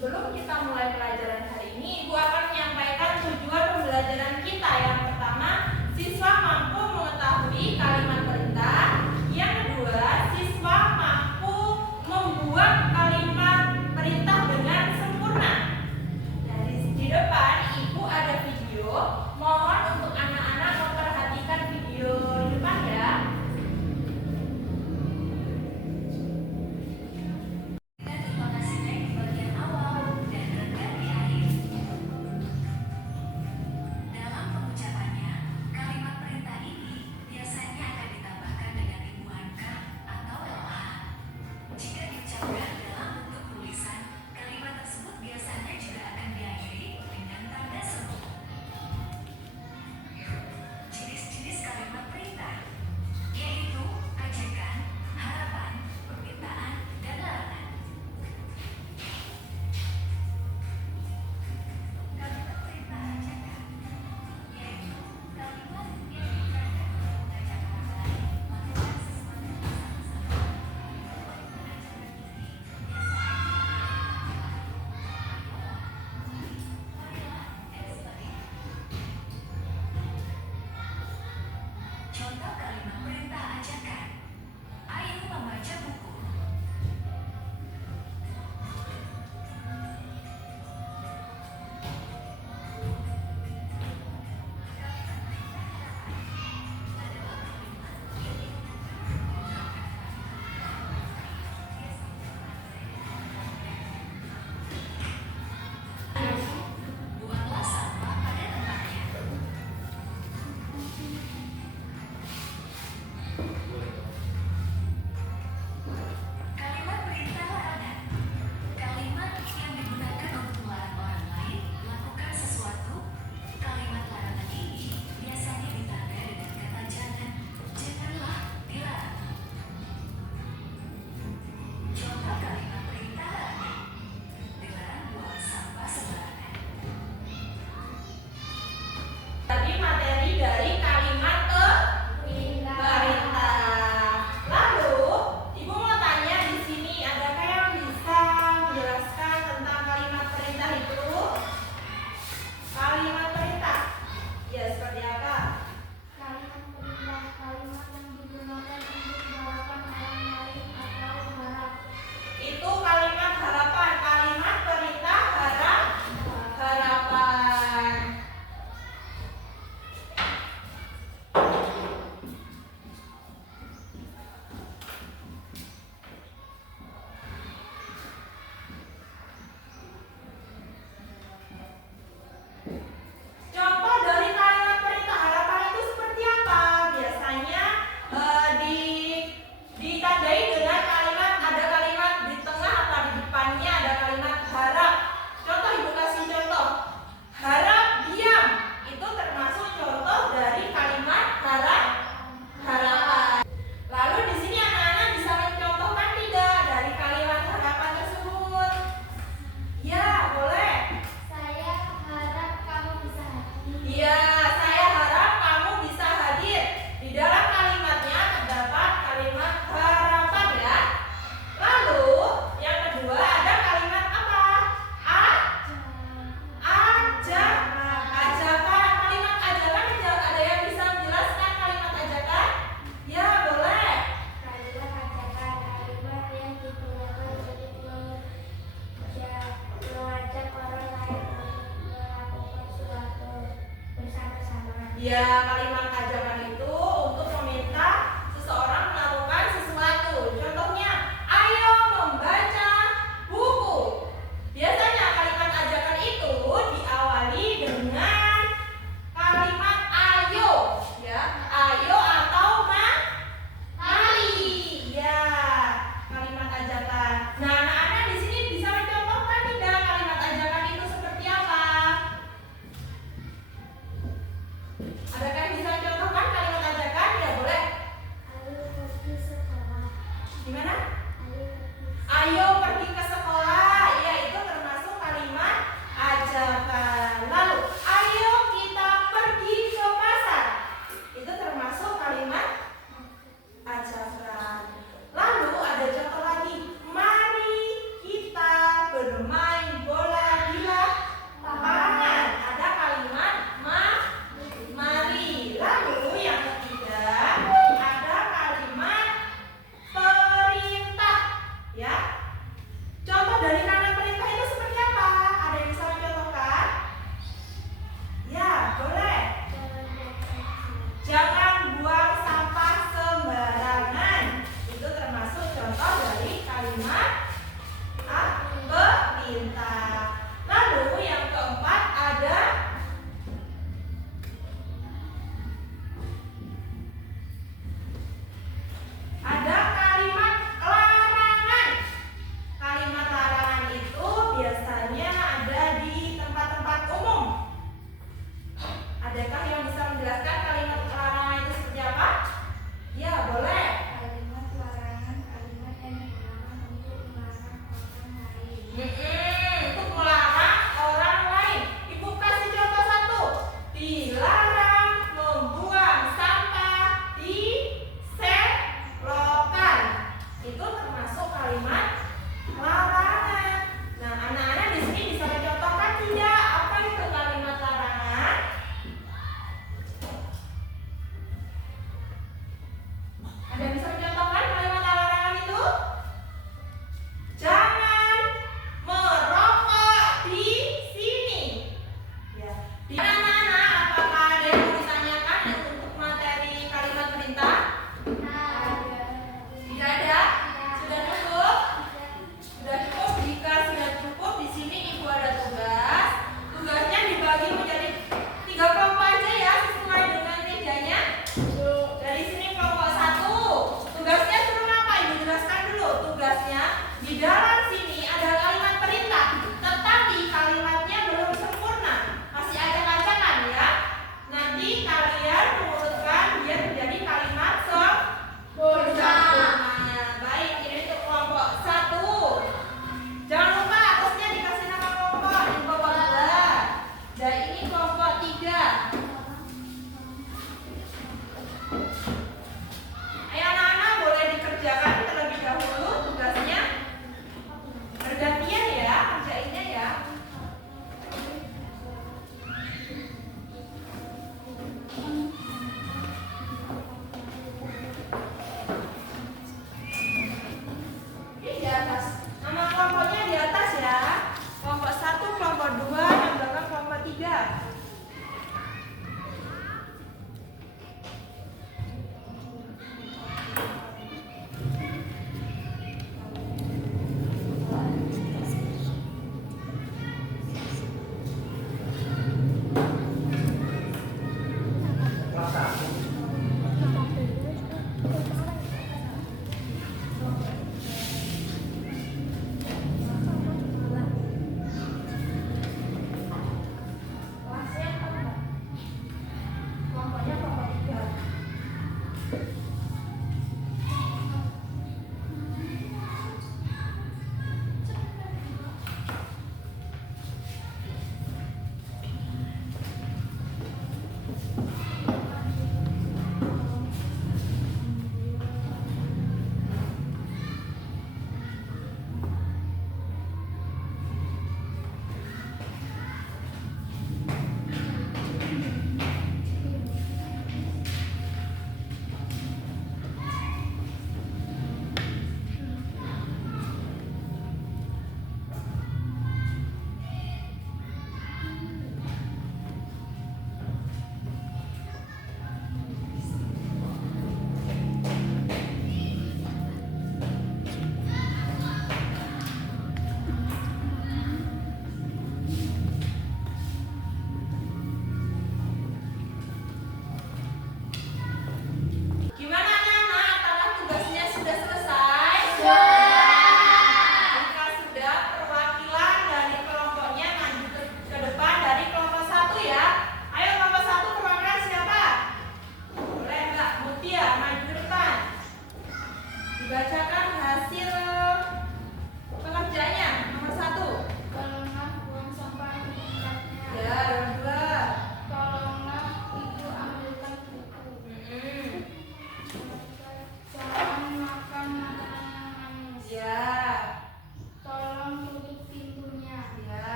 Sebelum kita mulai pelajaran hari ini, Ibu akan menyampaikan tujuan pembelajaran kita. Yang pertama, siswa mampu mengetahui kalimat perintah. Yang kedua, siswa mampu membuat kalimat perintah dengan sempurna. Nah, di depan Ibu ada video. Mohon untuk anak-anak memperhatikan video di depan ya. Contoh kalimat perintah ajakan. Ayo membaca buku. Buanglah sampah pada tempatnya. Kalimat perintah larangan. Kalimat yang digunakan untuk melarang orang lain melakukan sesuatu. Kalimat larangan ini biasanya ditanda dengan kata jangan. Janganlah dilarang. Contoh kalimat perintah larangan. Dilarang buang sampah sembarangan. Tadi materi dari kalimat perintah. Lalu, Ibu mau tanya di sini, adakah yang bisa menjelaskan tentang kalimat perintah itu? Kalimat perintah, ya seperti apa? Kalimat perintah, kalimat yang digunakan untuk mengharapkan orang lain atau berharap. Itu kalimat harapan. Kalimat perintah harapan. Contoh dari kalimat perintah harapan itu seperti apa? Biasanya ditandai dengan kalimat, ada kalimat di tengah atau di depannya ada kalimat harap. Contoh, Ibu kasih contoh. Harap diam. Itu termasuk contoh dari kalimat harapan. Lalu di sini anak-anak bisa mencontohkan tidak dari kalimat harapan tersebut? Ya, boleh. Saya harap kamu bisa hadir. Iya, saya harap kamu bisa hadir. Di dalam kalimatnya terdapat kalimat harapan ya. Lalu, yang kedua ada kalimat apa? Ajakan. Kalimat ajakan, ada yang bisa menjelaskan kalimat ajakan? Ya, boleh. Kalimat ajakan, kalimat yang digunakan untuk mengajak orang lain untuk melakukan sesuatu bersama-sama. Ya, kalimat